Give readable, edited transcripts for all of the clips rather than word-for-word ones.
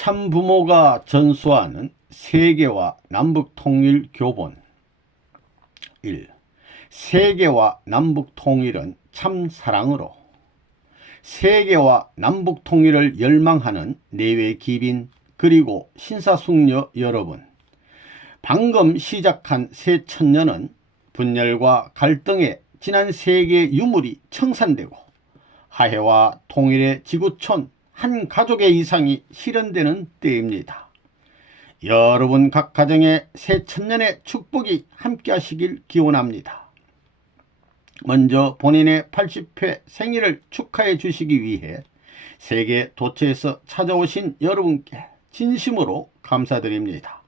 참부모가 전수하는 세계와 남북 통일 교본. 1. 세계와 남북 통일은 참 사랑으로. 세계와 남북 통일을 열망하는 내외 기빈 그리고 신사숙녀 여러분, 방금 시작한 새 천년은 분열과 갈등에 지난 세계의 유물이 청산되고 화해와 통일의 지구촌 한 가족의 이상이 실현되는 때입니다. 여러분 각 가정에 새 천년의 축복이 함께 하시길 기원합니다. 먼저 본인의 80회 생일을 축하해 주시기 위해 세계 도처에서 찾아오신 여러분께 진심으로 감사드립니다.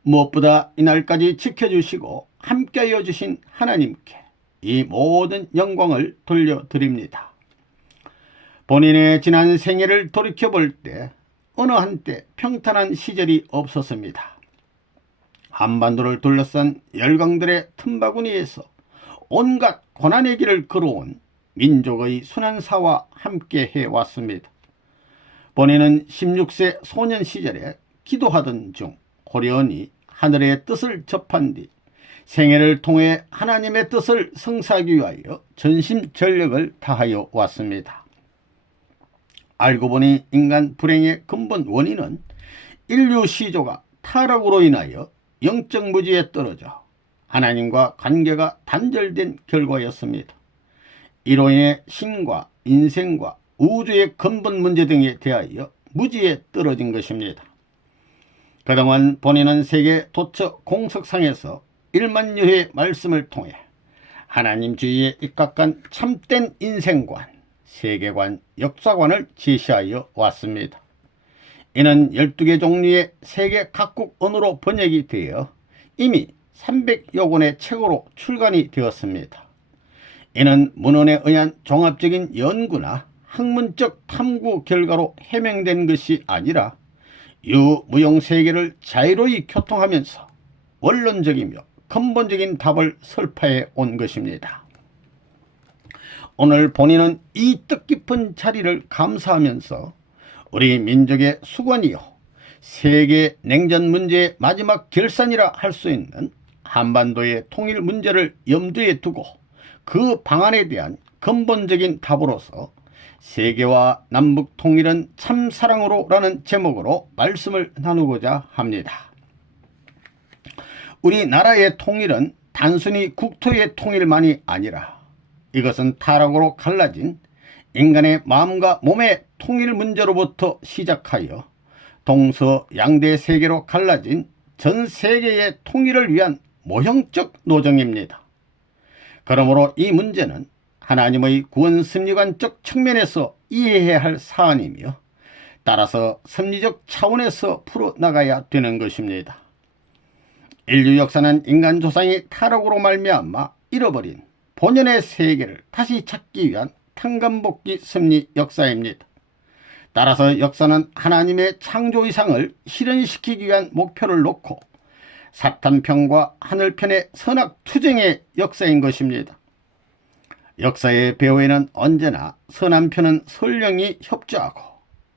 무엇보다 이날까지 지켜주시고 함께하여 주신 하나님께 이 모든 영광을 돌려드립니다. 본인의 지난 생애를 돌이켜볼 때 어느 한때 평탄한 시절이 없었습니다. 한반도를 둘러싼 열강들의 틈바구니에서 온갖 고난의 길을 걸어온 민족의 순환사와 함께 해왔습니다. 본인은 16세 소년 시절에 기도하던 중 호련히 하늘의 뜻을 접한 뒤 생애를 통해 하나님의 뜻을 성사하기 위하여 전심전력을 다하여 왔습니다. 알고 보니 인간 불행의 근본 원인은 인류 시조가 타락으로 인하여 영적 무지에 떨어져 하나님과 관계가 단절된 결과였습니다. 이로 인해 신과 인생과 우주의 근본 문제 등에 대하여 무지에 떨어진 것입니다. 그동안 본인은 세계 도처 공석상에서 1만여회의 말씀을 통해 하나님 주의에 입각한 참된 인생관, 세계관, 역사관을 제시하여 왔습니다. 이는 12개 종류의 세계 각국 언어로 번역이 되어 이미 300여 권의 책으로 출간이 되었습니다. 이는 문헌에 의한 종합적인 연구나 학문적 탐구 결과로 해명된 것이 아니라 유무용 세계를 자유로이 교통하면서 원론적이며 근본적인 답을 설파해 온 것입니다. 오늘 본인은 이 뜻깊은 자리를 감사하면서 우리 민족의 수건이요 세계 냉전 문제의 마지막 결산이라 할 수 있는 한반도의 통일 문제를 염두에 두고 그 방안에 대한 근본적인 답으로서 세계와 남북 통일은 참 사랑으로 라는 제목으로 말씀을 나누고자 합니다. 우리나라의 통일은 단순히 국토의 통일만이 아니라 이것은 타락으로 갈라진 인간의 마음과 몸의 통일 문제로부터 시작하여 동서양대 세계로 갈라진 전 세계의 통일을 위한 모형적 노정입니다. 그러므로 이 문제는 하나님의 구원 섭리관적 측면에서 이해해야 할 사안이며 따라서 섭리적 차원에서 풀어나가야 되는 것입니다. 인류 역사는 인간 조상이 타락으로 말미암아 잃어버린 본연의 세계를 다시 찾기 위한 탕감복귀 섭리 역사입니다. 따라서 역사는 하나님의 창조 이상을 실현시키기 위한 목표를 놓고 사탄편과 하늘편의 선악투쟁의 역사인 것입니다. 역사의 배후에는 언제나 선한 편은 선령이 협조하고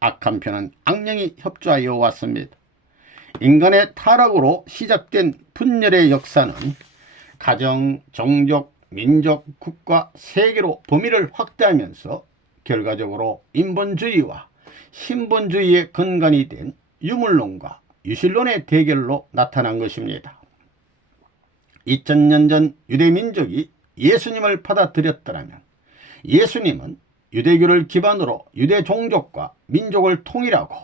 악한 편은 악령이 협조하여 왔습니다. 인간의 타락으로 시작된 분열의 역사는 가정, 종족, 민족, 국가, 세계로 범위를 확대하면서 결과적으로 인본주의와 신본주의의 근간이 된 유물론과 유실론의 대결로 나타난 것입니다. 2000년 전 유대민족이 예수님을 받아들였더라면 예수님은 유대교를 기반으로 유대 종족과 민족을 통일하고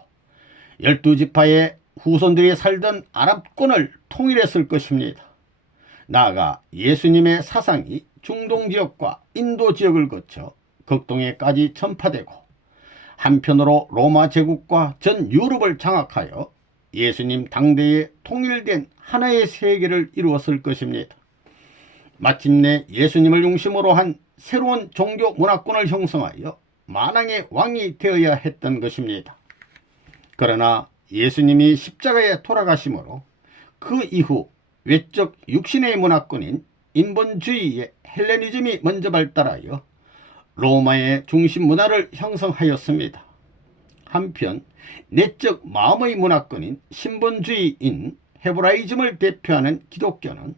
12지파의 후손들이 살던 아랍권을 통일했을 것입니다. 나아가 예수님의 사상이 중동 지역과 인도 지역을 거쳐 극동에까지 전파되고 한편으로 로마 제국과 전 유럽을 장악하여 예수님 당대에 통일된 하나의 세계를 이루었을 것입니다. 마침내 예수님을 중심으로 한 새로운 종교 문화권을 형성하여 만왕의 왕이 되어야 했던 것입니다. 그러나 예수님이 십자가에 돌아가심으로 그 이후 외적 육신의 문화권인 인본주의의 헬레니즘이 먼저 발달하여 로마의 중심 문화를 형성하였습니다. 한편 내적 마음의 문화권인 신본주의인 헤브라이즘을 대표하는 기독교는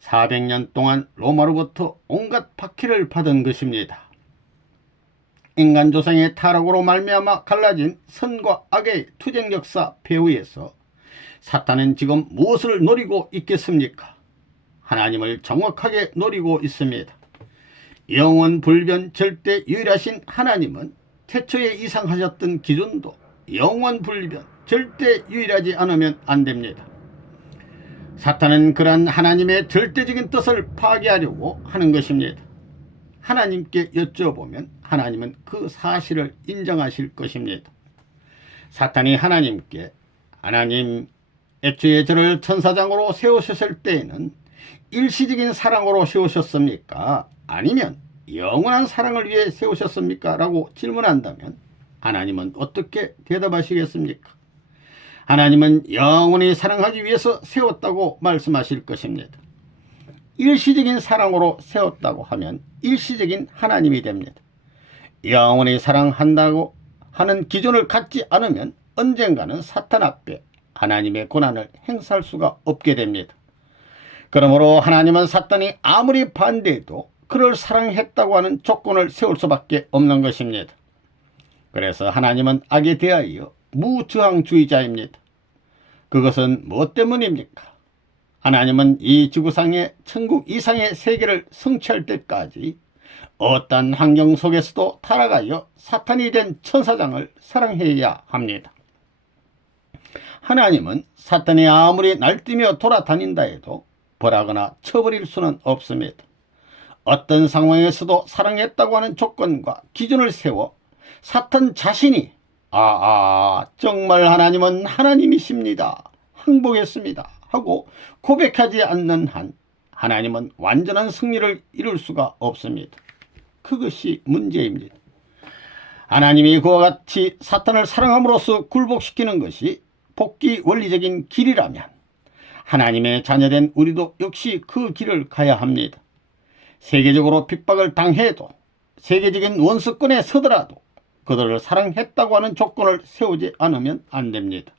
400년 동안 로마로부터 온갖 박해를 받은 것입니다. 인간 조상의 타락으로 말미암아 갈라진 선과 악의 투쟁 역사 배후에서 사탄은 지금 무엇을 노리고 있겠습니까? 하나님을 정확하게 노리고 있습니다. 영원 불변 절대 유일하신 하나님은 태초에 이상하셨던 기준도 영원 불변 절대 유일하지 않으면 안 됩니다. 사탄은 그러한 하나님의 절대적인 뜻을 파괴하려고 하는 것입니다. 하나님께 여쭤보면 하나님은 그 사실을 인정하실 것입니다. 사탄이 하나님께 하나님 애초에 저를 천사장으로 세우셨을 때에는 일시적인 사랑으로 세우셨습니까? 아니면 영원한 사랑을 위해 세우셨습니까? 라고 질문한다면 하나님은 어떻게 대답하시겠습니까? 하나님은 영원히 사랑하기 위해서 세웠다고 말씀하실 것입니다. 일시적인 사랑으로 세웠다고 하면 일시적인 하나님이 됩니다. 영원히 사랑한다고 하는 기준을 갖지 않으면 언젠가는 사탄 앞에 하나님의 권한을 행사할 수가 없게 됩니다. 그러므로 하나님은 사탄이 아무리 반대해도 그를 사랑했다고 하는 조건을 세울 수밖에 없는 것입니다. 그래서 하나님은 악에 대하여 무저항주의자입니다. 그것은 무엇 때문입니까? 하나님은 이 지구상의 천국 이상의 세계를 성취할 때까지 어떤 환경 속에서도 타락하여 사탄이 된 천사장을 사랑해야 합니다. 하나님은 사탄이 아무리 날뛰며 돌아다닌다 해도 벌하거나 쳐버릴 수는 없습니다. 어떤 상황에서도 사랑했다고 하는 조건과 기준을 세워 사탄 자신이 정말 하나님은 하나님이십니다. 항복했습니다. 하고 고백하지 않는 한 하나님은 완전한 승리를 이룰 수가 없습니다. 그것이 문제입니다. 하나님이 그와 같이 사탄을 사랑함으로써 굴복시키는 것이 복귀 원리적인 길이라면 하나님의 자녀된 우리도 역시 그 길을 가야 합니다. 세계적으로 핍박을 당해도 세계적인 원수권에 서더라도 그들을 사랑했다고 하는 조건을 세우지 않으면 안 됩니다.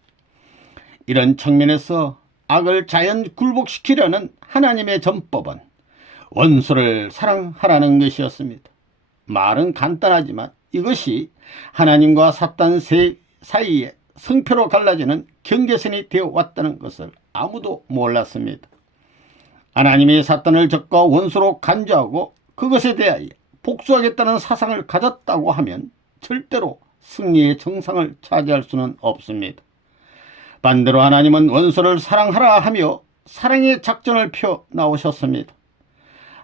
이런 측면에서 악을 자연 굴복시키려는 하나님의 전법은 원수를 사랑하라는 것이었습니다. 말은 간단하지만 이것이 하나님과 사탄 사이에 성표로 갈라지는 경계선이 되어 왔다는 것을 아무도 몰랐습니다. 하나님이 사탄을 적과 원수로 간주하고 그것에 대하여 복수하겠다는 사상을 가졌다고 하면 절대로 승리의 정상을 차지할 수는 없습니다. 반대로 하나님은 원수를 사랑하라 하며 사랑의 작전을 펴 나오셨습니다.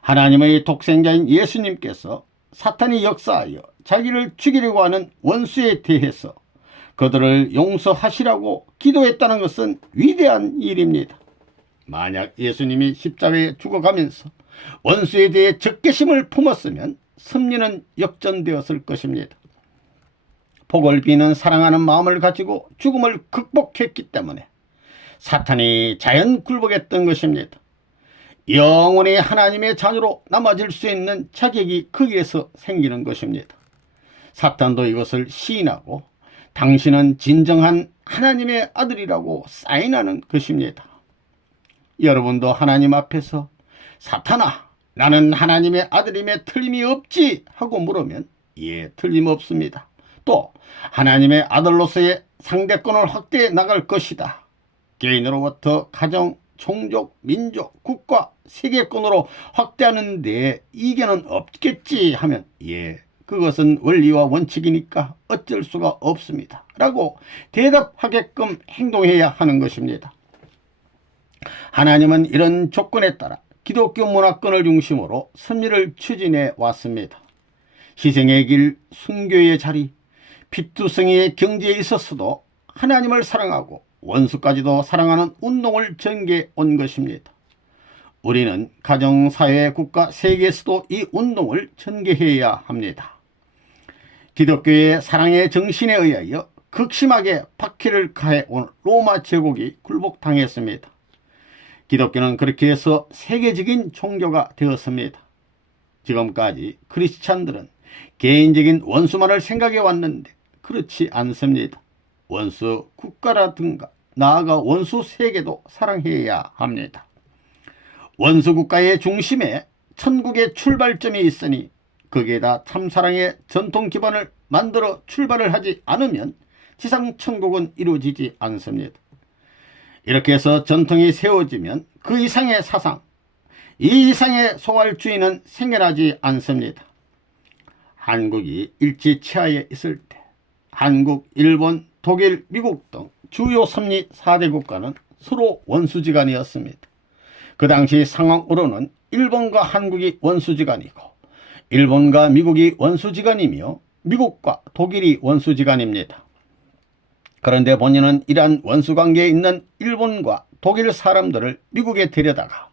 하나님의 독생자인 예수님께서 사탄이 역사하여 자기를 죽이려고 하는 원수에 대해서 그들을 용서하시라고 기도했다는 것은 위대한 일입니다. 만약 예수님이 십자가에 죽어가면서 원수에 대해 적개심을 품었으면 승리는 역전되었을 것입니다. 복을 비는 사랑하는 마음을 가지고 죽음을 극복했기 때문에 사탄이 자연 굴복했던 것입니다. 영원히 하나님의 자녀로 남아질 수 있는 자격이 거기에서 생기는 것입니다. 사탄도 이것을 시인하고 당신은 진정한 하나님의 아들이라고 사인하는 것입니다. 여러분도 하나님 앞에서 사탄아, 나는 하나님의 아들임에 틀림이 없지 하고 물으면 예, 틀림없습니다. 또 하나님의 아들로서의 상대권을 확대해 나갈 것이다. 개인으로부터 가정, 종족, 민족, 국가, 세계권으로 확대하는 데 이견은 없겠지 하면 예, 그것은 원리와 원칙이니까 어쩔 수가 없습니다. 라고 대답하게끔 행동해야 하는 것입니다. 하나님은 이런 조건에 따라 기독교 문화권을 중심으로 섭리를 추진해 왔습니다. 희생의 길, 순교의 자리, 피투성이의 경지에 있었어도 하나님을 사랑하고 원수까지도 사랑하는 운동을 전개해 온 것입니다. 우리는 가정, 사회, 국가, 세계에서도 이 운동을 전개해야 합니다. 기독교의 사랑의 정신에 의하여 극심하게 박해를 가해온 로마 제국이 굴복당했습니다. 기독교는 그렇게 해서 세계적인 종교가 되었습니다. 지금까지 크리스찬들은 개인적인 원수만을 생각해 왔는데 그렇지 않습니다. 원수 국가라든가 나아가 원수 세계도 사랑해야 합니다. 원수 국가의 중심에 천국의 출발점이 있으니 거기에다 참사랑의 전통 기반을 만들어 출발을 하지 않으면 지상 천국은 이루어지지 않습니다. 이렇게 해서 전통이 세워지면 그 이상의 사상, 이 이상의 소활주의는 생겨나지 않습니다. 한국이 일제치하에 있을 때 한국, 일본, 독일, 미국 등 주요 섭리 4대 국가는 서로 원수지간이었습니다. 그 당시 상황으로는 일본과 한국이 원수지간이고 일본과 미국이 원수지간이며 미국과 독일이 원수지간입니다. 그런데 본인은 이러한 원수관계에 있는 일본과 독일 사람들을 미국에 데려다가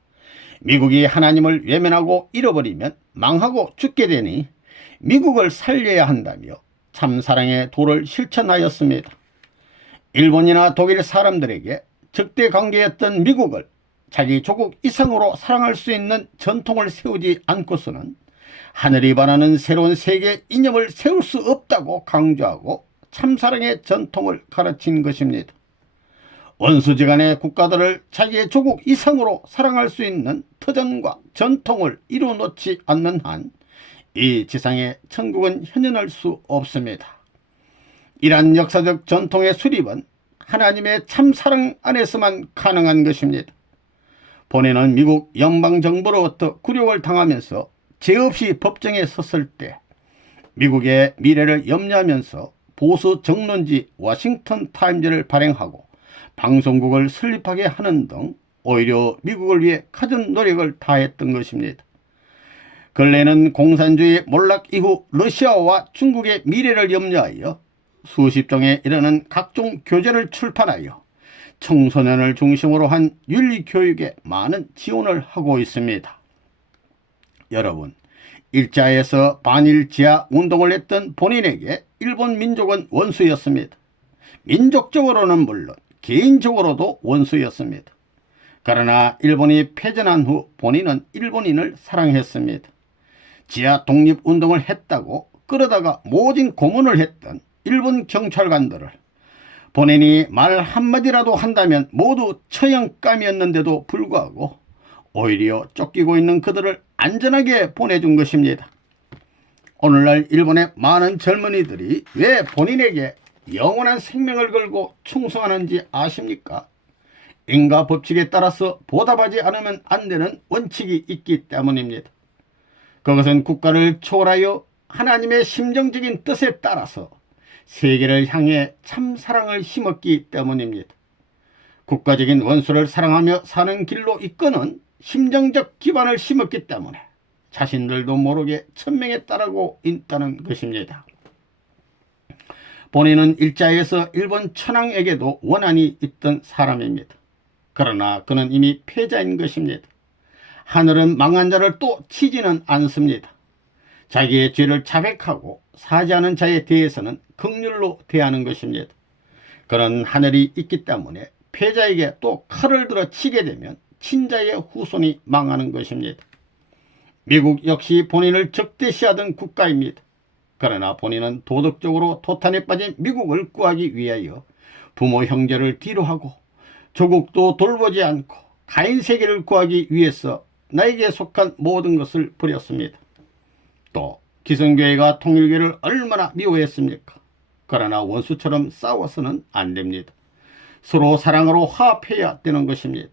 미국이 하나님을 외면하고 잃어버리면 망하고 죽게 되니 미국을 살려야 한다며 참사랑의 도를 실천하였습니다. 일본이나 독일 사람들에게 적대 관계였던 미국을 자기 조국 이상으로 사랑할 수 있는 전통을 세우지 않고서는 하늘이 바라는 새로운 세계 이념을 세울 수 없다고 강조하고 참사랑의 전통을 가르친 것입니다. 원수지간의 국가들을 자기의 조국 이상으로 사랑할 수 있는 터전과 전통을 이루어놓지 않는 한 이 지상의 천국은 현현할 수 없습니다. 이러한 역사적 전통의 수립은 하나님의 참사랑 안에서만 가능한 것입니다. 본인은 미국 연방정부로부터 굴욕을 당하면서 죄 없이 법정에 섰을 때 미국의 미래를 염려하면서 보수 정론지 워싱턴 타임즈를 발행하고 방송국을 설립하게 하는 등 오히려 미국을 위해 갖은 노력을 다했던 것입니다. 근래는 공산주의 몰락 이후 러시아와 중국의 미래를 염려하여 수십 종에 이르는 각종 교재를 출판하여 청소년을 중심으로 한 윤리교육에 많은 지원을 하고 있습니다. 여러분, 일자에서 반일지하 운동을 했던 본인에게 일본 민족은 원수였습니다. 민족적으로는 물론 개인적으로도 원수였습니다. 그러나 일본이 패전한 후 본인은 일본인을 사랑했습니다. 지하 독립운동을 했다고 끌어다가 모진 고문을 했던 일본 경찰관들을 본인이 말 한마디라도 한다면 모두 처형감이었는데도 불구하고 오히려 쫓기고 있는 그들을 안전하게 보내준 것입니다. 오늘날 일본의 많은 젊은이들이 왜 본인에게 영원한 생명을 걸고 충성하는지 아십니까? 인가 법칙에 따라서 보답하지 않으면 안 되는 원칙이 있기 때문입니다. 그것은 국가를 초월하여 하나님의 심정적인 뜻에 따라서 세계를 향해 참사랑을 심었기 때문입니다. 국가적인 원수를 사랑하며 사는 길로 이끄는 심정적 기반을 심었기 때문에 자신들도 모르게 천명에 따르고 있다는 것입니다. 본인은 일자에서 일본 천황에게도 원한이 있던 사람입니다. 그러나 그는 이미 패자인 것입니다. 하늘은 망한 자를 또 치지는 않습니다. 자기의 죄를 자백하고 사죄하는 자에 대해서는 긍휼로 대하는 것입니다. 그런 하늘이 있기 때문에 패자에게 또 칼을 들어 치게 되면 친자의 후손이 망하는 것입니다. 미국 역시 본인을 적대시하던 국가입니다. 그러나 본인은 도덕적으로 토탄에 빠진 미국을 구하기 위하여 부모 형제를 뒤로하고 조국도 돌보지 않고 가인 세계를 구하기 위해서 나에게 속한 모든 것을 버렸습니다. 또 기성교회가 통일교를 얼마나 미워했습니까? 그러나 원수처럼 싸워서는 안 됩니다. 서로 사랑으로 화합해야 되는 것입니다.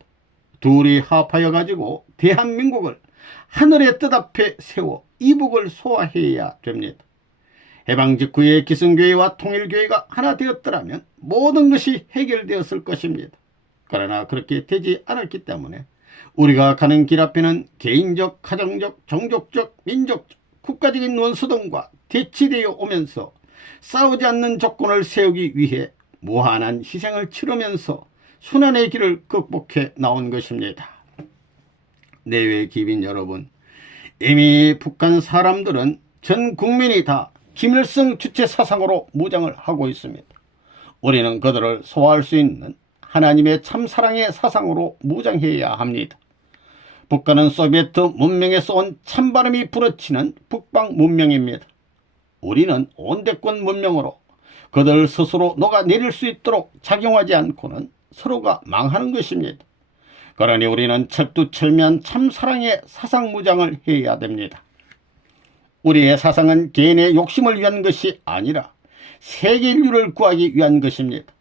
둘이 화합하여 가지고 대한민국을 하늘의 뜻 앞에 세워 이북을 소화해야 됩니다. 해방 직후에 기성교회와 통일교회가 하나 되었더라면 모든 것이 해결되었을 것입니다. 그러나 그렇게 되지 않았기 때문에 우리가 가는 길 앞에는 개인적, 가정적, 종족적, 민족적, 국가적인 원수 등과 대치되어 오면서 싸우지 않는 조건을 세우기 위해 무한한 희생을 치르면서 순환의 길을 극복해 나온 것입니다. 내외 기빈 여러분, 이미 북한 사람들은 전 국민이 다 김일성 주체 사상으로 무장을 하고 있습니다. 우리는 그들을 소화할 수 있는 하나님의 참사랑의 사상으로 무장해야 합니다. 북한은 소비에트 문명에서 온 찬바람이 불어치는 북방 문명입니다. 우리는 온대권 문명으로 그들 스스로 녹아내릴 수 있도록 작용하지 않고는 서로가 망하는 것입니다. 그러니 우리는 철두철미한 참사랑의 사상무장을 해야 됩니다. 우리의 사상은 개인의 욕심을 위한 것이 아니라 세계 인류를 구하기 위한 것입니다.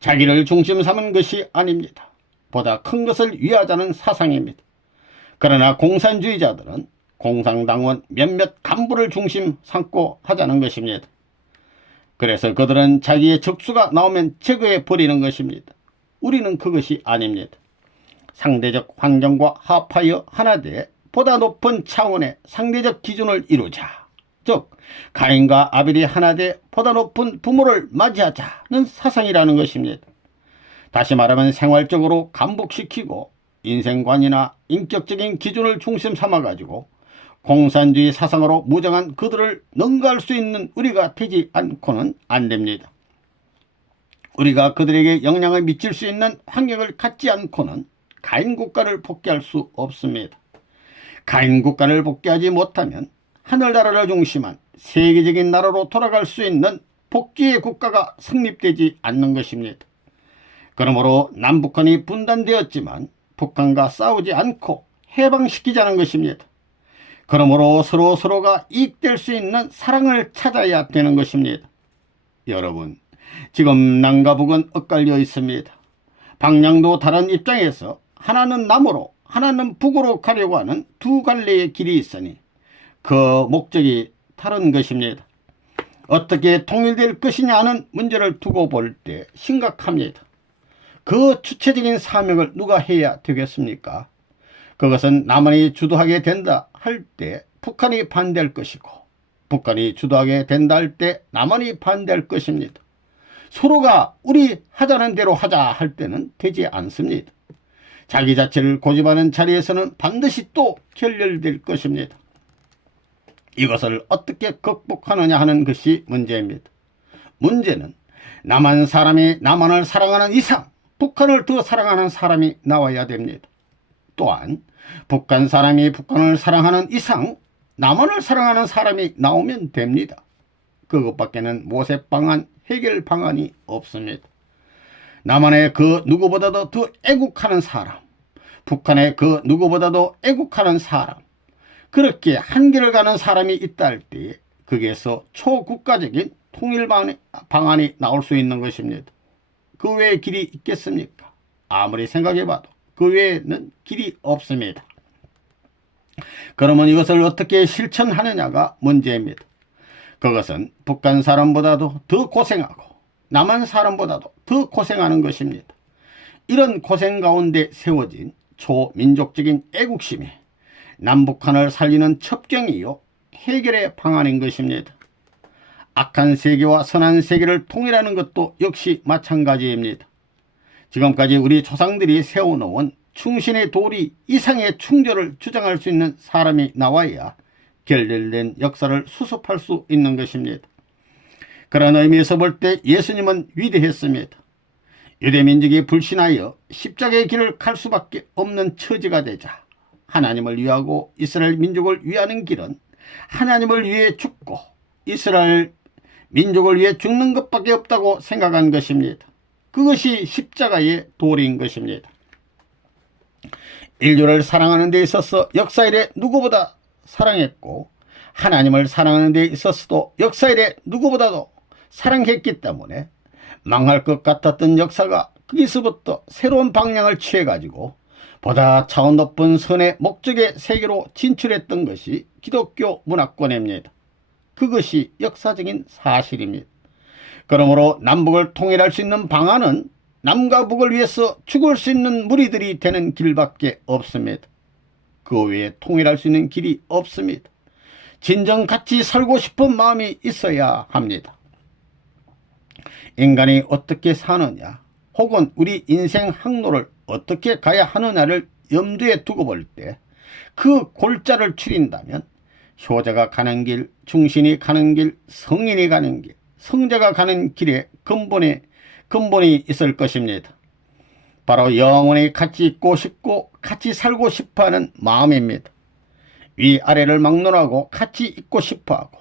자기를 중심 삼은 것이 아닙니다. 보다 큰 것을 위하자는 사상입니다. 그러나 공산주의자들은 공산당원 몇몇 간부를 중심 삼고 하자는 것입니다. 그래서 그들은 자기의 적수가 나오면 제거해 버리는 것입니다. 우리는 그것이 아닙니다. 상대적 환경과 합하여 하나되 보다 높은 차원의 상대적 기준을 이루자. 즉 가인과 아벨이 하나되 보다 높은 부모를 맞이하자는 사상이라는 것입니다. 다시 말하면 생활적으로 감복시키고 인생관이나 인격적인 기준을 중심 삼아가지고 공산주의 사상으로 무장한 그들을 능가할 수 있는 우리가 되지 않고는 안 됩니다. 우리가 그들에게 영향을 미칠 수 있는 환경을 갖지 않고는 가인 국가를 복귀할 수 없습니다. 가인 국가를 복귀하지 못하면 하늘나라를 중심한 세계적인 나라로 돌아갈 수 있는 복귀의 국가가 성립되지 않는 것입니다. 그러므로 남북한이 분단되었지만 북한과 싸우지 않고 해방시키자는 것입니다. 그러므로 서로가 이익될 수 있는 사랑을 찾아야 되는 것입니다. 여러분, 지금 남과 북은 엇갈려 있습니다. 방향도 다른 입장에서 하나는 남으로 하나는 북으로 가려고 하는 두 갈래의 길이 있으니 그 목적이 다른 것입니다. 어떻게 통일될 것이냐는 문제를 두고 볼 때 심각합니다. 그 주체적인 사명을 누가 해야 되겠습니까? 그것은 남한이 주도하게 된다 할 때 북한이 반대할 것이고 북한이 주도하게 된다 할 때 남한이 반대할 것입니다. 서로가 우리 하자는 대로 하자 할 때는 되지 않습니다. 자기 자체를 고집하는 자리에서는 반드시 또 결렬될 것입니다. 이것을 어떻게 극복하느냐 하는 것이 문제입니다. 문제는 남한 사람이 남한을 사랑하는 이상 북한을 더 사랑하는 사람이 나와야 됩니다. 또한 북한 사람이 북한을 사랑하는 이상 남한을 사랑하는 사람이 나오면 됩니다. 그것밖에는 모색 방안, 해결 방안이 없습니다. 남한의 그 누구보다도 더 애국하는 사람, 북한의 그 누구보다도 애국하는 사람, 그렇게 한계를 가는 사람이 있다 할 때 거기에서 초국가적인 통일 방안이 나올 수 있는 것입니다. 그 외에 길이 있겠습니까? 아무리 생각해봐도 그 외에는 길이 없습니다. 그러면 이것을 어떻게 실천하느냐가 문제입니다. 그것은 북한 사람보다도 더 고생하고 남한 사람보다도 더 고생하는 것입니다. 이런 고생 가운데 세워진 초민족적인 애국심이 남북한을 살리는 첩경이요 해결의 방안인 것입니다. 악한 세계와 선한 세계를 통일하는 것도 역시 마찬가지입니다. 지금까지 우리 조상들이 세워놓은 충신의 도리 이상의 충절을 주장할 수 있는 사람이 나와야 결렬된 역사를 수습할 수 있는 것입니다. 그런 의미에서 볼 때 예수님은 위대했습니다. 유대민족이 불신하여 십자가의 길을 갈 수밖에 없는 처지가 되자 하나님을 위하고 이스라엘 민족을 위하는 길은 하나님을 위해 죽고 이스라엘 민족을 위해 죽는 것밖에 없다고 생각한 것입니다. 그것이 십자가의 도리인 것입니다. 인류를 사랑하는 데 있어서 역사 이래 누구보다 사랑했고 하나님을 사랑하는 데 있어서도 역사 이래 누구보다도 사랑했기 때문에 망할 것 같았던 역사가 거기서부터 새로운 방향을 취해가지고 보다 차원 높은 선의 목적의 세계로 진출했던 것이 기독교 문화권입니다. 그것이 역사적인 사실입니다. 그러므로 남북을 통일할 수 있는 방안은 남과 북을 위해서 죽을 수 있는 무리들이 되는 길밖에 없습니다. 그 외에 통일할 수 있는 길이 없습니다. 진정 같이 살고 싶은 마음이 있어야 합니다. 인간이 어떻게 사느냐 혹은 우리 인생 항로를 어떻게 가야 하느냐를 염두에 두고 볼 때 그 골자를 추린다면 효자가 가는 길, 중신이 가는 길, 성인이 가는 길, 성자가 가는 길에 근본이 있을 것입니다. 바로 영원히 같이 있고 싶고 같이 살고 싶어하는 마음입니다. 위아래를 막론하고 같이 있고 싶어하고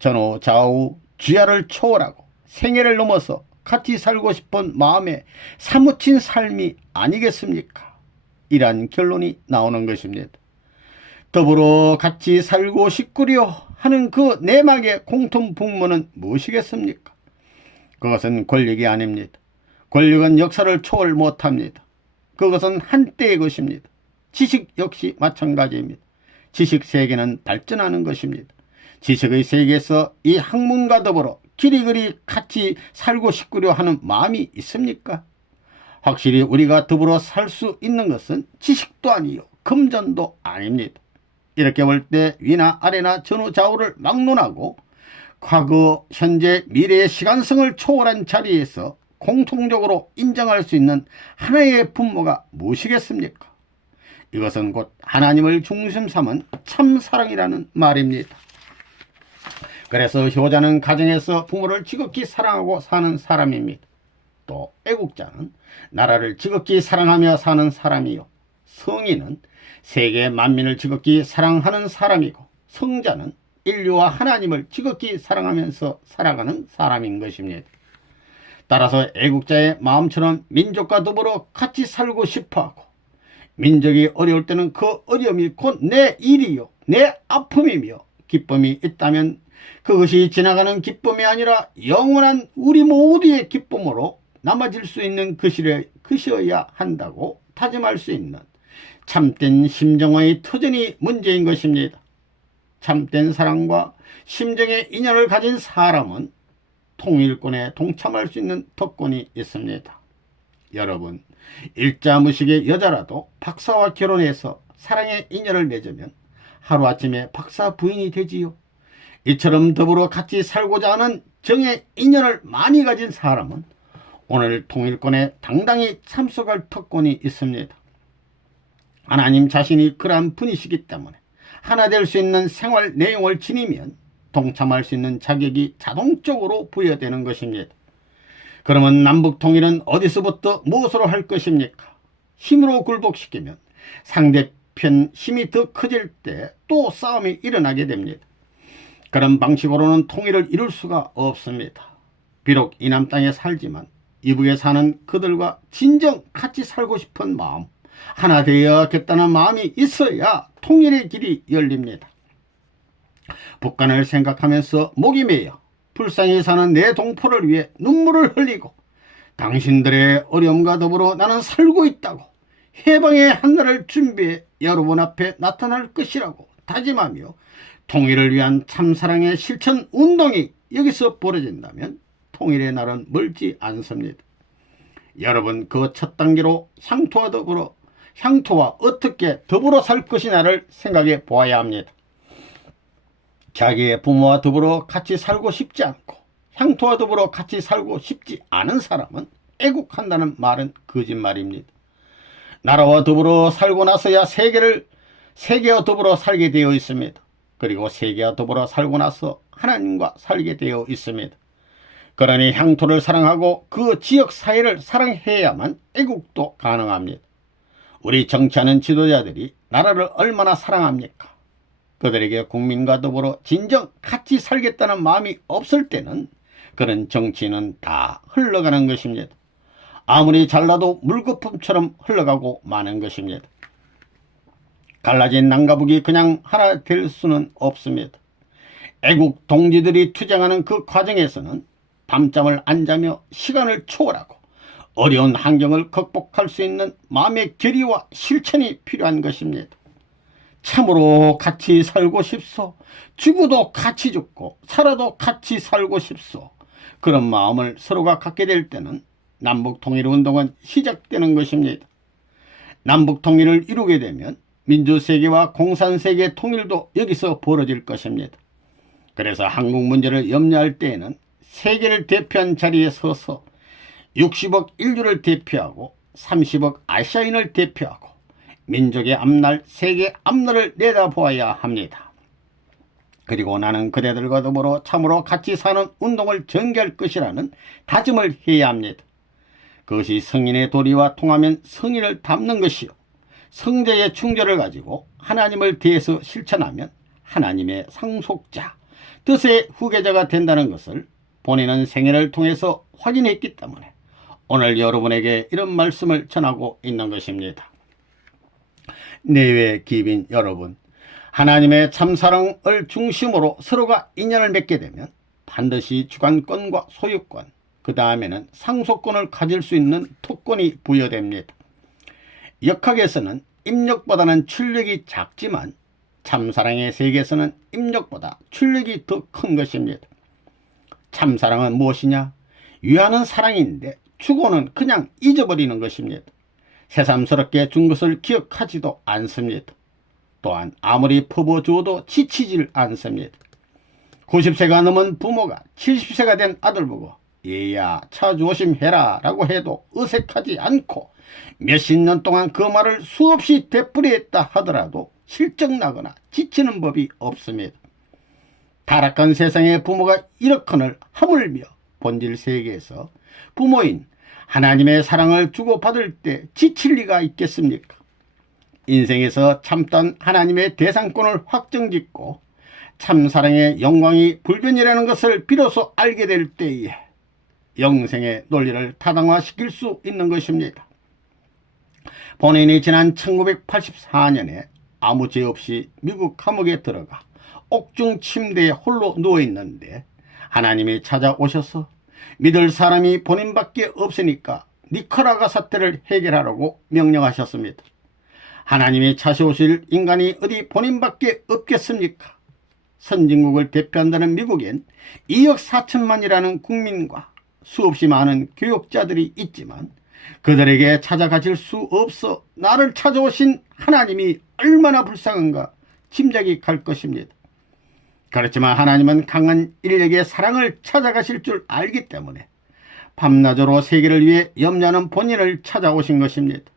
전후 좌우 주야를 초월하고 생애를 넘어서 같이 살고 싶은 마음에 사무친 삶이 아니겠습니까? 이란 결론이 나오는 것입니다. 더불어 같이 살고 싶구려 하는 그 내막의 공통분모는 무엇이겠습니까? 그것은 권력이 아닙니다. 권력은 역사를 초월 못합니다. 그것은 한때의 것입니다. 지식 역시 마찬가지입니다. 지식 세계는 발전하는 것입니다. 지식의 세계에서 이 학문과 더불어 길이그리 같이 살고 싶구려 하는 마음이 있습니까? 확실히 우리가 더불어 살 수 있는 것은 지식도 아니요 금전도 아닙니다. 이렇게 볼 때 위나 아래나 전후 좌우를 막론하고 과거, 현재, 미래의 시간성을 초월한 자리에서 공통적으로 인정할 수 있는 하나의 분모가 무엇이겠습니까? 이것은 곧 하나님을 중심 삼은 참사랑이라는 말입니다. 그래서 효자는 가정에서 부모를 지극히 사랑하고 사는 사람입니다. 또 애국자는 나라를 지극히 사랑하며 사는 사람이요, 성인은 세계 만민을 지극히 사랑하는 사람이고, 성자는 인류와 하나님을 지극히 사랑하면서 살아가는 사람인 것입니다. 따라서 애국자의 마음처럼 민족과 더불어 같이 살고 싶어하고, 민족이 어려울 때는 그 어려움이 곧 내 일이요 내 아픔이며 기쁨이 있다면 그것이 지나가는 기쁨이 아니라 영원한 우리 모두의 기쁨으로 남아질 수 있는 것이어야 한다고 다짐할 수 있는 참된 심정의 터전이 문제인 것입니다. 참된 사랑과 심정의 인연을 가진 사람은 통일권에 동참할 수 있는特권이 있습니다. 여러분, 일자무식의 여자라도 박사와 결혼해서 사랑의 인연을 맺으면 하루아침에 박사 부인이 되지요. 이처럼 더불어 같이 살고자 하는 정의 인연을 많이 가진 사람은 오늘 통일권에 당당히 참석할 특권이 있습니다. 하나님 자신이 그러한 분이시기 때문에 하나 될 수 있는 생활 내용을 지니면 동참할 수 있는 자격이 자동적으로 부여되는 것입니다. 그러면 남북통일은 어디서부터 무엇으로 할 것입니까? 힘으로 굴복시키면 상대편 힘이 더 커질 때 또 싸움이 일어나게 됩니다. 그런 방식으로는 통일을 이룰 수가 없습니다. 비록 이남 땅에 살지만 이북에 사는 그들과 진정 같이 살고 싶은 마음, 하나 되어야겠다는 마음이 있어야 통일의 길이 열립니다. 북한을 생각하면서 목이 메여 불쌍히 사는 내 동포를 위해 눈물을 흘리고 당신들의 어려움과 더불어 나는 살고 있다고 해방의 한날을 준비해 여러분 앞에 나타날 것이라고 다짐하며 통일을 위한 참사랑의 실천 운동이 여기서 벌어진다면 통일의 날은 멀지 않습니다. 여러분, 그 첫 단계로 향토와 어떻게 더불어 살 것이냐를 생각해 보아야 합니다. 자기의 부모와 더불어 같이 살고 싶지 않고 향토와 더불어 같이 살고 싶지 않은 사람은 애국한다는 말은 거짓말입니다. 나라와 더불어 살고 나서야 세계와 더불어 살게 되어 있습니다. 그리고 세계와 더불어 살고 나서 하나님과 살게 되어 있습니다. 그러니 향토를 사랑하고 그 지역 사회를 사랑해야만 애국도 가능합니다. 우리 정치하는 지도자들이 나라를 얼마나 사랑합니까? 그들에게 국민과 더불어 진정 같이 살겠다는 마음이 없을 때는 그런 정치는 다 흘러가는 것입니다. 아무리 잘나도 물거품처럼 흘러가고 마는 것입니다. 갈라진 남과북이 그냥 하나 될 수는 없습니다. 애국 동지들이 투쟁하는 그 과정에서는 밤잠을 안 자며 시간을 초월하고 어려운 환경을 극복할 수 있는 마음의 결의와 실천이 필요한 것입니다. 참으로 같이 살고 싶소. 죽어도 같이 죽고 살아도 같이 살고 싶소. 그런 마음을 서로가 갖게 될 때는 남북통일운동은 시작되는 것입니다. 남북통일을 이루게 되면 민주세계와 공산세계 통일도 여기서 벌어질 것입니다. 그래서 한국 문제를 염려할 때에는 세계를 대표한 자리에 서서 60억 인류를 대표하고 30억 아시아인을 대표하고 민족의 앞날, 세계 앞날을 내다보아야 합니다. 그리고 나는 그대들과 더불어 참으로 같이 사는 운동을 전개할 것이라는 다짐을 해야 합니다. 그것이 성인의 도리와 통하면 성인을 닮는 것이요, 성자의 충절을 가지고 하나님을 대해서 실천하면 하나님의 상속자, 뜻의 후계자가 된다는 것을 본인은 생애를 통해서 확인했기 때문에 오늘 여러분에게 이런 말씀을 전하고 있는 것입니다. 내외 기빈 여러분, 하나님의 참사랑을 중심으로 서로가 인연을 맺게 되면 반드시 주관권과 소유권, 그 다음에는 상속권을 가질 수 있는 특권이 부여됩니다. 역학에서는 입력보다는 출력이 작지만 참사랑의 세계에서는 입력보다 출력이 더 큰 것입니다. 참사랑은 무엇이냐? 위하는 사랑인데 주고는 그냥 잊어버리는 것입니다. 새삼스럽게 준 것을 기억하지도 않습니다. 또한 아무리 퍼부어주어도 지치질 않습니다. 90세가 넘은 부모가 70세가 된 아들 보고 얘야 차 조심해라 라고 해도 어색하지 않고 몇십 년 동안 그 말을 수없이 되풀이했다 하더라도 실적나거나 지치는 법이 없습니다. 타락한 세상의 부모가 이렇거늘 하물며 본질 세계에서 부모인 하나님의 사랑을 주고받을 때 지칠 리가 있겠습니까? 인생에서 참던 하나님의 대상권을 확정짓고 참사랑의 영광이 불변이라는 것을 비로소 알게 될 때에 영생의 논리를 타당화시킬 수 있는 것입니다. 본인이 지난 1984년에 아무 죄 없이 미국 감옥에 들어가 옥중 침대에 홀로 누워있는데 하나님이 찾아오셔서 믿을 사람이 본인밖에 없으니까 니카라과 사태를 해결하라고 명령하셨습니다. 하나님이 찾아오실 인간이 어디 본인밖에 없겠습니까? 선진국을 대표한다는 미국엔 2억 4천만이라는 국민과 수없이 많은 교역자들이 있지만 그들에게 찾아가실 수 없어 나를 찾아오신 하나님이 얼마나 불쌍한가 짐작이 갈 것입니다. 그렇지만 하나님은 강한 인력의 사랑을 찾아가실 줄 알기 때문에 밤낮으로 세계를 위해 염려하는 본인을 찾아오신 것입니다.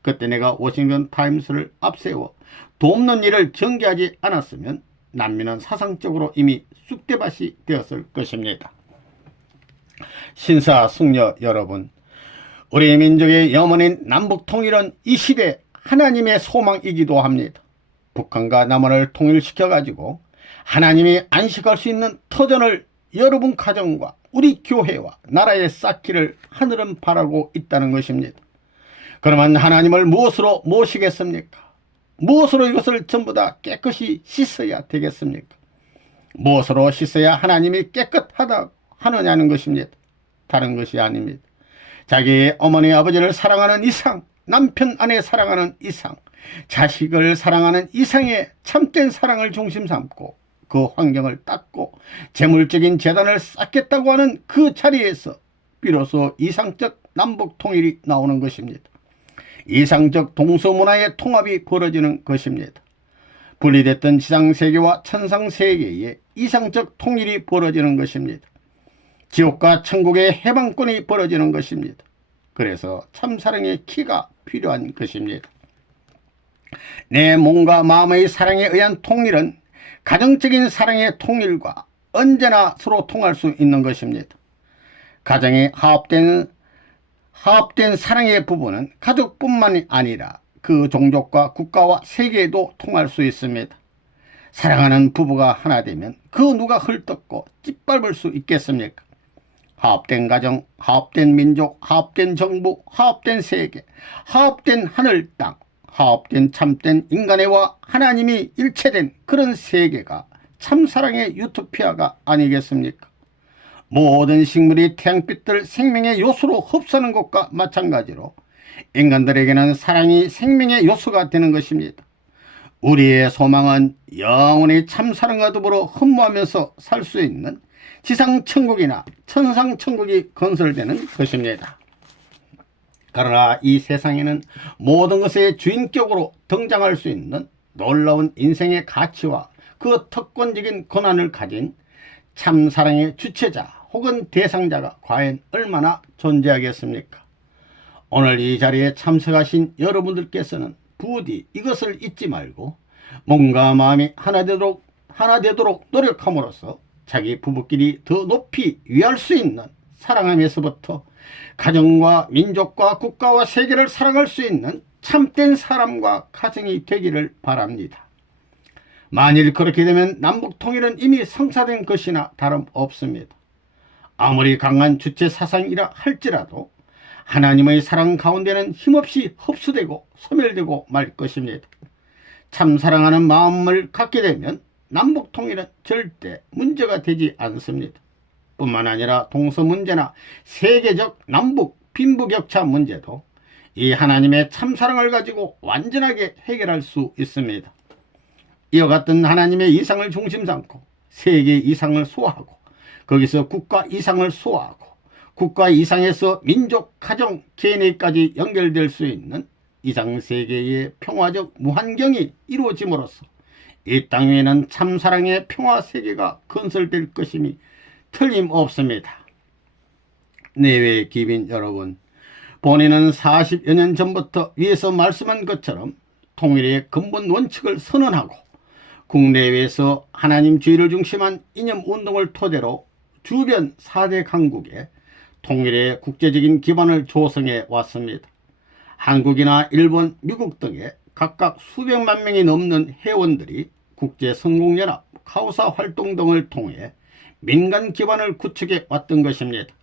그때 내가 워싱턴 타임스를 앞세워 돕는 일을 전개하지 않았으면 난민은 사상적으로 이미 쑥대밭이 되었을 것입니다. 신사숙녀 여러분, 우리 민족의 염원인 남북통일은 이 시대 하나님의 소망이기도 합니다. 북한과 남한을 통일시켜가지고 하나님이 안식할 수 있는 터전을 여러분 가정과 우리 교회와 나라에 쌓기를 하늘은 바라고 있다는 것입니다. 그러면 하나님을 무엇으로 모시겠습니까? 무엇으로 이것을 전부 다 깨끗이 씻어야 되겠습니까? 무엇으로 씻어야 하나님이 깨끗하다 하느냐는 것입니다. 다른 것이 아닙니다. 자기의 어머니 아버지를 사랑하는 이상, 남편 아내 사랑하는 이상, 자식을 사랑하는 이상의 참된 사랑을 중심 삼고 그 환경을 닦고 재물적인 재단을 쌓겠다고 하는 그 자리에서 비로소 이상적 남북 통일이 나오는 것입니다. 이상적 동서문화의 통합이 벌어지는 것입니다. 분리됐던 지상세계와 천상세계의 이상적 통일이 벌어지는 것입니다. 지옥과 천국의 해방권이 벌어지는 것입니다. 그래서 참사랑의 키가 필요한 것입니다. 내 몸과 마음의 사랑에 의한 통일은 가정적인 사랑의 통일과 언제나 서로 통할 수 있는 것입니다. 가정에 화합된 사랑의 부분은 가족뿐만이 아니라 그 종족과 국가와 세계에도 통할 수 있습니다. 사랑하는 부부가 하나 되면 그 누가 헐떡고 짓밟을 수 있겠습니까? 화합된 가정, 화합된 민족, 화합된 정부, 화합된 세계, 화합된 하늘 땅, 화합된 참된 인간애와 하나님이 일체된 그런 세계가 참사랑의 유토피아가 아니겠습니까? 모든 식물이 태양빛을 생명의 요소로 흡수하는 것과 마찬가지로 인간들에게는 사랑이 생명의 요소가 되는 것입니다. 우리의 소망은 영원히 참사랑과 더불어 흠모하면서 살 수 있는 지상천국이나 천상천국이 건설되는 것입니다. 그러나 이 세상에는 모든 것의 주인격으로 등장할 수 있는 놀라운 인생의 가치와 그 특권적인 권한을 가진 참사랑의 주체자 혹은 대상자가 과연 얼마나 존재하겠습니까? 오늘 이 자리에 참석하신 여러분들께서는 부디 이것을 잊지 말고 몸과 마음이 하나 되도록 노력함으로써 자기 부부끼리 더 높이 위할 수 있는 사랑함에서부터 가정과 민족과 국가와 세계를 사랑할 수 있는 참된 사람과 가정이 되기를 바랍니다. 만일 그렇게 되면 남북통일은 이미 성사된 것이나 다름없습니다. 아무리 강한 주체 사상이라 할지라도 하나님의 사랑 가운데는 힘없이 흡수되고 소멸되고 말 것입니다. 참 사랑하는 마음을 갖게 되면 남북통일은 절대 문제가 되지 않습니다. 뿐만 아니라 동서 문제나 세계적 남북 빈부격차 문제도 이 하나님의 참사랑을 가지고 완전하게 해결할 수 있습니다. 이와 같은 하나님의 이상을 중심 삼고 세계 이상을 소화하고 거기서 국가 이상을 소화하고 국가 이상에서 민족, 가정, 개인에까지 연결될 수 있는 이상세계의 평화적 무한경이 이루어짐으로써 이 땅 위에는 참사랑의 평화세계가 건설될 것임이 틀림없습니다. 내외 기빈 여러분, 본인은 40여 년 전부터 위에서 말씀한 것처럼 통일의 근본 원칙을 선언하고 국내외에서 하나님주의를 중심한 이념운동을 토대로 주변 4대 강국에 통일의 국제적인 기반을 조성해 왔습니다. 한국이나 일본, 미국 등의 각각 수백만 명이 넘는 회원들이 국제성공연합, 카우사 활동 등을 통해 민간 기반을 구축해 왔던 것입니다.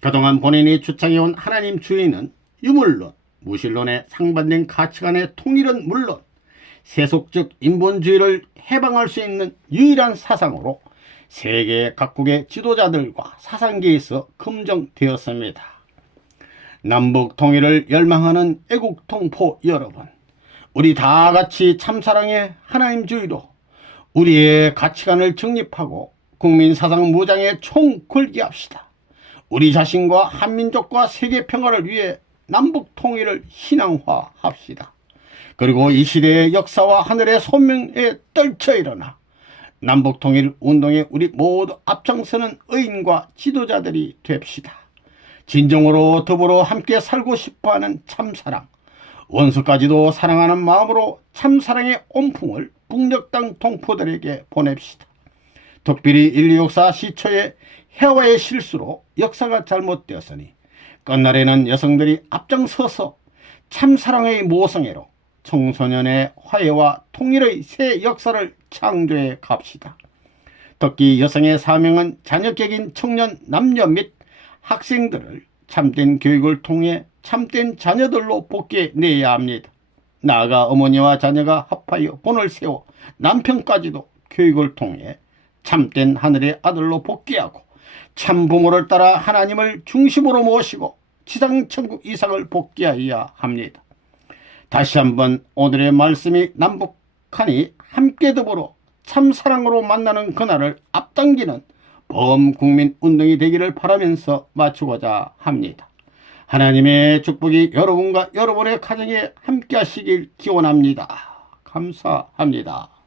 그동안 본인이 주창해온 하나님주의는 유물론, 무신론에 상반된 가치관의 통일은 물론 세속적 인본주의를 해방할 수 있는 유일한 사상으로 세계 각국의 지도자들과 사상계에서 검증되었습니다. 남북 통일을 열망하는 애국통포 여러분, 우리 다 같이 참사랑의 하나님주의로 우리의 가치관을 정립하고 국민사상 무장에 총궐기합시다. 우리 자신과 한민족과 세계 평화를 위해 남북 통일을 신앙화합시다. 그리고 이 시대의 역사와 하늘의 소명에 떨쳐 일어나 남북통일 운동에 우리 모두 앞장서는 의인과 지도자들이 됩시다. 진정으로 더불어 함께 살고 싶어하는 참사랑, 원수까지도 사랑하는 마음으로 참사랑의 온풍을 북녘 땅 동포들에게 보냅시다. 특별히 1264 시초의 해와의 실수로 역사가 잘못되었으니 끝날에는 여성들이 앞장서서 참사랑의 모성애로 청소년의 화해와 통일의 새 역사를 창조해 갑시다. 특히 여성의 사명은 자녀격인 청년 남녀 및 학생들을 참된 교육을 통해 참된 자녀들로 복귀내야 합니다. 나아가 어머니와 자녀가 합하여 본을 세워 남편까지도 교육을 통해 참된 하늘의 아들로 복귀하고 참 부모를 따라 하나님을 중심으로 모시고 지상천국 이상을 복귀하여야 합니다. 다시 한번 오늘의 말씀이 남북한이 함께 더불어 참사랑으로 만나는 그날을 앞당기는 범국민운동이 되기를 바라면서 마치고자 합니다. 하나님의 축복이 여러분과 여러분의 가정에 함께 하시길 기원합니다. 감사합니다.